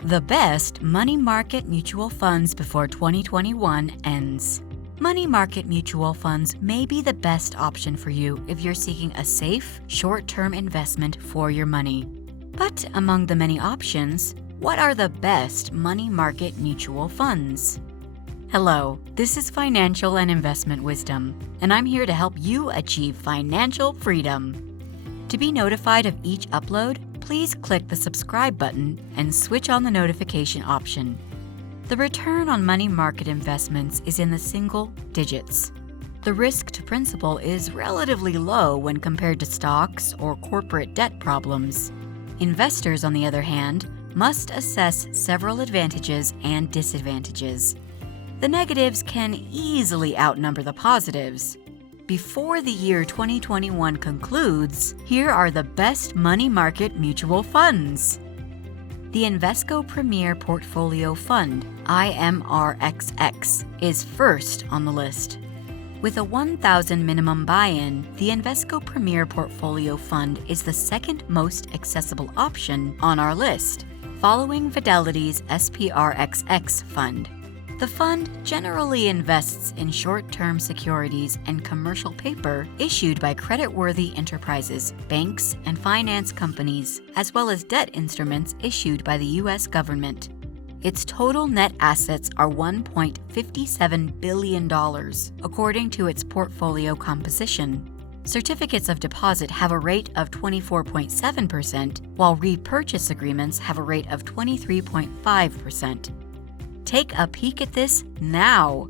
The best money market mutual funds before 2021 ends. Money market mutual funds may be the best option for you if you're seeking a safe, short-term investment for your money. But among the many options, what are the best money market mutual funds? Hello, this is Financial and Investment Wisdom, and I'm here to help you achieve financial freedom. To be notified of each upload, please click the subscribe button and switch on the notification option. The return on money market investments is in the single digits. The risk to principal is relatively low when compared to stocks or corporate debt problems. Investors, on the other hand, must assess several advantages and disadvantages. The negatives can easily outnumber the positives. Before the year 2021 concludes, here are the best money market mutual funds. The Invesco Premier Portfolio Fund, IMRXX, is first on the list. With a $1,000 minimum buy-in, the Invesco Premier Portfolio Fund is the second most accessible option on our list, following Fidelity's SPRXX fund. The fund generally invests in short-term securities and commercial paper issued by creditworthy enterprises, banks, and finance companies, as well as debt instruments issued by the U.S. government. Its total net assets are $1.57 billion, according to its portfolio composition. Certificates of deposit have a rate of 24.7%, while repurchase agreements have a rate of 23.5%. Take a peek at this now.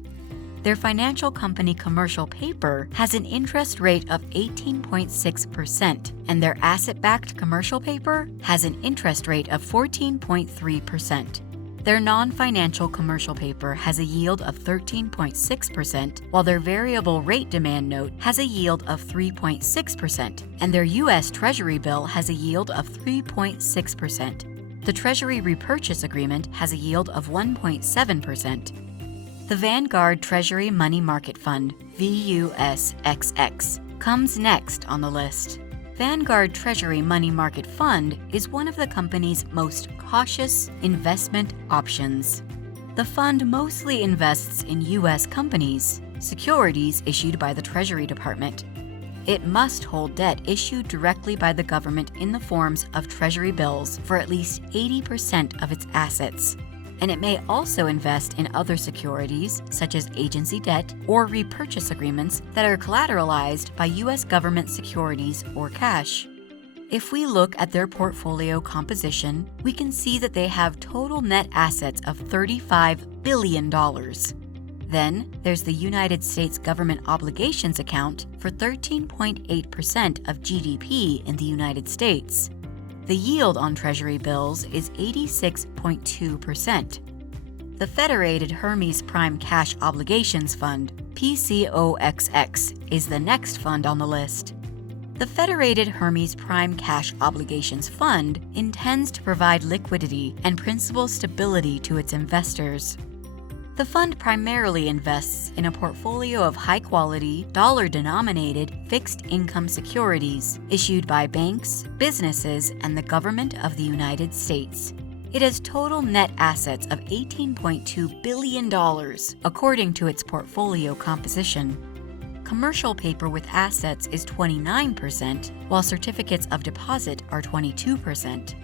Their financial company commercial paper has an interest rate of 18.6%, and their asset-backed commercial paper has an interest rate of 14.3%. Their non-financial commercial paper has a yield of 13.6%, while their variable rate demand note has a yield of 3.6%, and their U.S. Treasury bill has a yield of 3.6%. The Treasury repurchase agreement has a yield of 1.7%. The Vanguard Treasury Money Market Fund, VUSXX, comes next on the list. Vanguard Treasury Money Market Fund is one of the company's most cautious investment options. The fund mostly invests in U.S. companies, securities issued by the Treasury Department. It must hold debt issued directly by the government in the forms of Treasury bills for at least 80% of its assets. And it may also invest in other securities, such as agency debt or repurchase agreements that are collateralized by U.S. government securities or cash. If we look at their portfolio composition, we can see that they have total net assets of $35 billion. Then, there's the United States government obligations account for 13.8% of GDP in the United States. The yield on Treasury bills is 86.2%. The Federated Hermes Prime Cash Obligations Fund, PCOXX, is the next fund on the list. The Federated Hermes Prime Cash Obligations Fund intends to provide liquidity and principal stability to its investors. The fund primarily invests in a portfolio of high-quality, dollar-denominated, fixed-income securities issued by banks, businesses, and the government of the United States. It has total net assets of $18.2 billion, according to its portfolio composition. Commercial paper with assets is 29%, while certificates of deposit are 22%.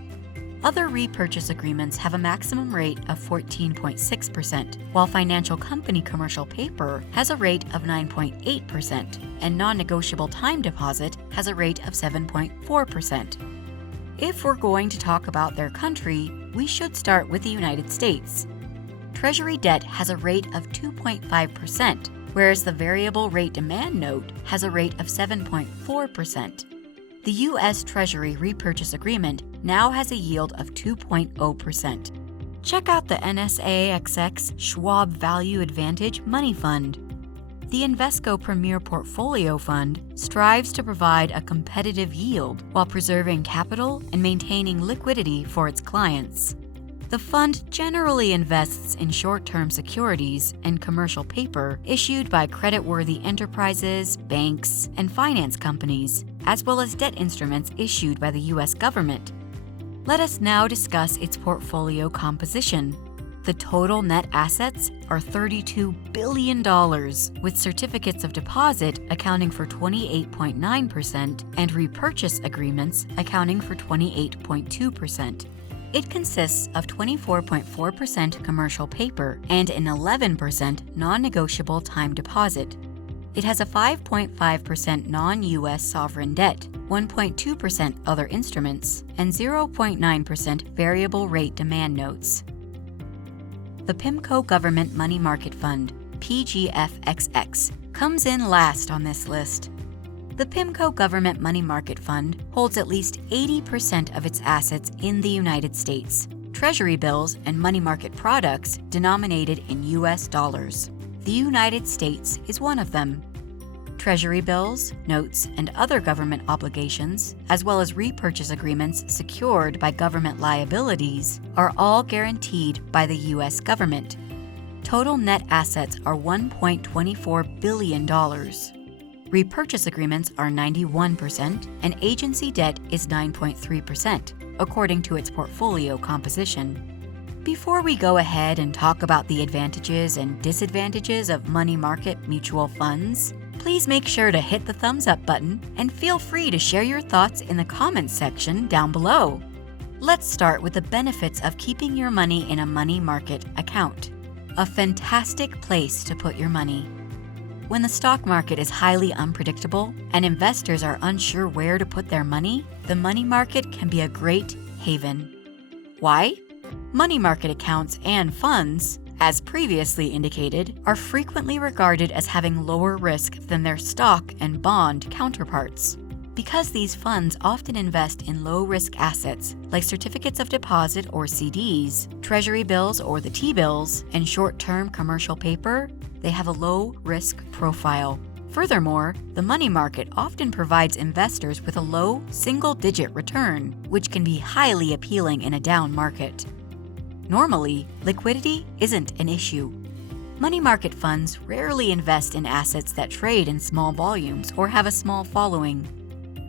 Other repurchase agreements have a maximum rate of 14.6%, while financial company commercial paper has a rate of 9.8%, and non-negotiable time deposit has a rate of 7.4%. If we're going to talk about their country, we should start with the United States. Treasury debt has a rate of 2.5%, whereas the variable rate demand note has a rate of 7.4%. The U.S. Treasury repurchase agreement now has a yield of 2.0%. Check out the NSAXX Schwab Value Advantage Money Fund. The Invesco Premier Portfolio Fund strives to provide a competitive yield while preserving capital and maintaining liquidity for its clients. The fund generally invests in short-term securities and commercial paper issued by creditworthy enterprises, banks, and finance companies, as well as debt instruments issued by the U.S. government. Let us now discuss its portfolio composition. The total net assets are $32 billion, with certificates of deposit accounting for 28.9% and repurchase agreements accounting for 28.2%. It consists of 24.4% commercial paper and an 11% non-negotiable time deposit. It has a 5.5% non-U.S. sovereign debt, 1.2% other instruments, and 0.9% variable rate demand notes. The Pimco Government Money Market Fund, PGFXX, comes in last on this list. The Pimco Government Money Market Fund holds at least 80% of its assets in the United States, Treasury bills and money market products denominated in U.S. dollars. The United States is one of them. Treasury bills, notes, and other government obligations, as well as repurchase agreements secured by government liabilities, are all guaranteed by the U.S. government. Total net assets are $1.24 billion. Repurchase agreements are 91%, and agency debt is 9.3%, according to its portfolio composition. Before we go ahead and talk about the advantages and disadvantages of money market mutual funds, please make sure to hit the thumbs up button and feel free to share your thoughts in the comments section down below. Let's start with the benefits of keeping your money in a money market account. A fantastic place to put your money. When the stock market is highly unpredictable and investors are unsure where to put their money, the money market can be a great haven. Why? Money market accounts and funds, as previously indicated, are frequently regarded as having lower risk than their stock and bond counterparts. Because these funds often invest in low-risk assets like certificates of deposit or CDs, Treasury bills or the T-bills, and short-term commercial paper, they have a low-risk profile. Furthermore, the money market often provides investors with a low, single-digit return, which can be highly appealing in a down market. Normally, liquidity isn't an issue. Money market funds rarely invest in assets that trade in small volumes or have a small following.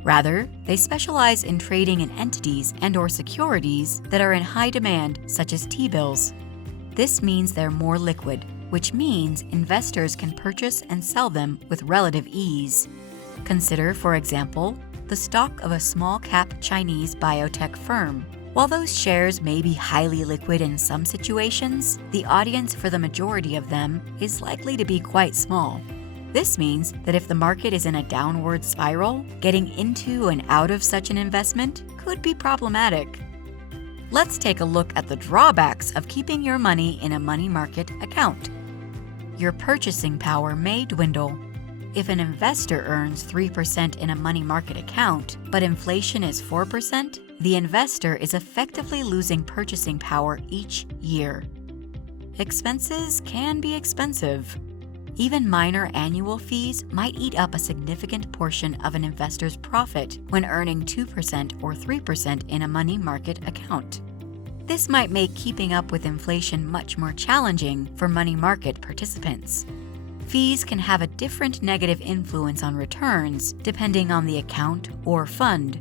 Rather, they specialize in trading in entities and/or securities that are in high demand, such as T-bills. This means they're more liquid, which means investors can purchase and sell them with relative ease. Consider, for example, the stock of a small-cap Chinese biotech firm. While those shares may be highly liquid in some situations, the audience for the majority of them is likely to be quite small. This means that if the market is in a downward spiral, getting into and out of such an investment could be problematic. Let's take a look at the drawbacks of keeping your money in a money market account. Your purchasing power may dwindle. If an investor earns 3% in a money market account, but inflation is 4%, the investor is effectively losing purchasing power each year. Expenses can be expensive. Even minor annual fees might eat up a significant portion of an investor's profit when earning 2% or 3% in a money market account. This might make keeping up with inflation much more challenging for money market participants. Fees can have a different negative influence on returns depending on the account or fund.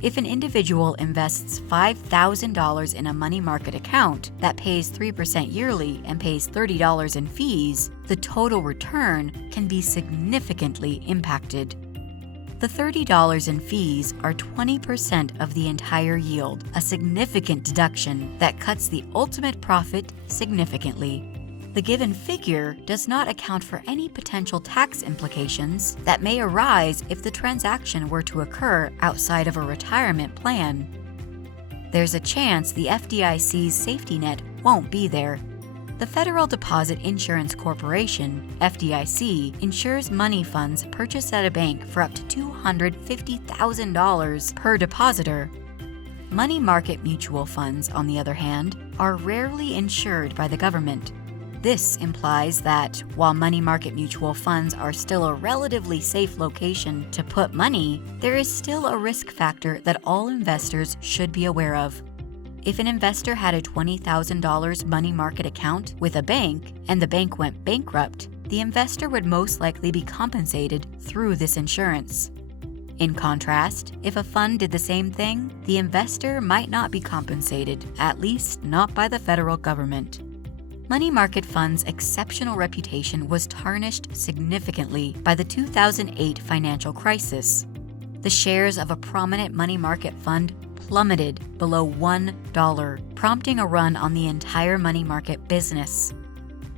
If an individual invests $5,000 in a money market account that pays 3% yearly and pays $30 in fees, the total return can be significantly impacted. The $30 in fees are 20% of the entire yield, a significant deduction that cuts the ultimate profit significantly. The given figure does not account for any potential tax implications that may arise if the transaction were to occur outside of a retirement plan. There's a chance the FDIC's safety net won't be there. The Federal Deposit Insurance Corporation, FDIC, insures money funds purchased at a bank for up to $250,000 per depositor. Money market mutual funds, on the other hand, are rarely insured by the government. This implies that, while money market mutual funds are still a relatively safe location to put money, there is still a risk factor that all investors should be aware of. If an investor had a $20,000 money market account with a bank and the bank went bankrupt, the investor would most likely be compensated through this insurance. In contrast, if a fund did the same thing, the investor might not be compensated, at least not by the federal government. Money market funds' exceptional reputation was tarnished significantly by the 2008 financial crisis. The shares of a prominent money market fund plummeted below $1, prompting a run on the entire money market business.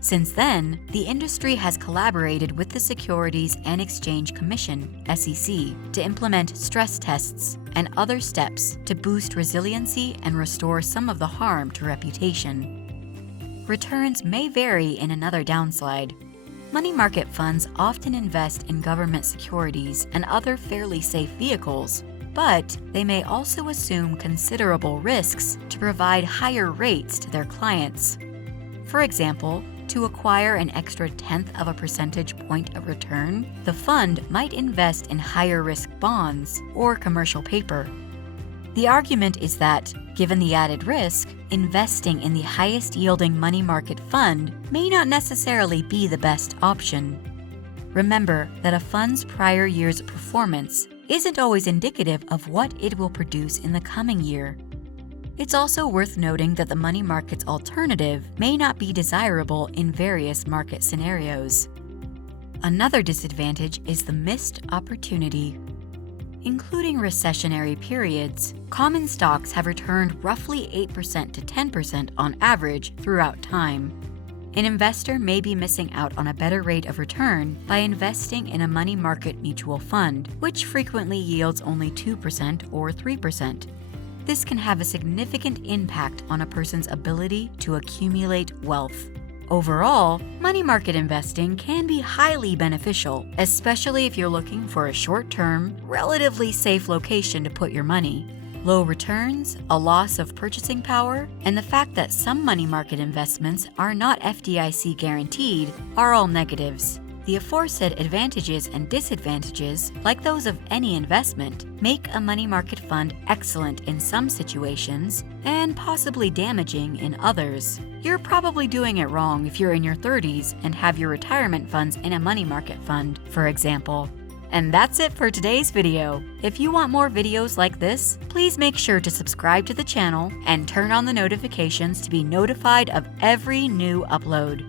Since then, the industry has collaborated with the Securities and Exchange Commission, SEC, to implement stress tests and other steps to boost resiliency and restore some of the harm to reputation. Returns may vary in another downslide. Money market funds often invest in government securities and other fairly safe vehicles, but they may also assume considerable risks to provide higher rates to their clients. For example, to acquire an extra 1/10 of a percentage point of return, the fund might invest in higher risk bonds or commercial paper. The argument is that, given the added risk, investing in the highest yielding money market fund may not necessarily be the best option. Remember that a fund's prior year's performance isn't always indicative of what it will produce in the coming year. It's also worth noting that the money market's alternative may not be desirable in various market scenarios. Another disadvantage is the missed opportunity. Including recessionary periods, common stocks have returned roughly 8% to 10% on average throughout time. An investor may be missing out on a better rate of return by investing in a money market mutual fund, which frequently yields only 2% or 3%. This can have a significant impact on a person's ability to accumulate wealth. Overall, money market investing can be highly beneficial, especially if you're looking for a short-term, relatively safe location to put your money. Low returns, a loss of purchasing power, and the fact that some money market investments are not FDIC guaranteed are all negatives. The aforesaid advantages and disadvantages, like those of any investment, make a money market fund excellent in some situations and possibly damaging in others. You're probably doing it wrong if you're in your 30s and have your retirement funds in a money market fund, for example. And that's it for today's video. If you want more videos like this, please make sure to subscribe to the channel and turn on the notifications to be notified of every new upload.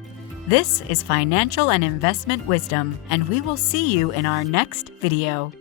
This is Financial and Investment Wisdom, and we will see you in our next video.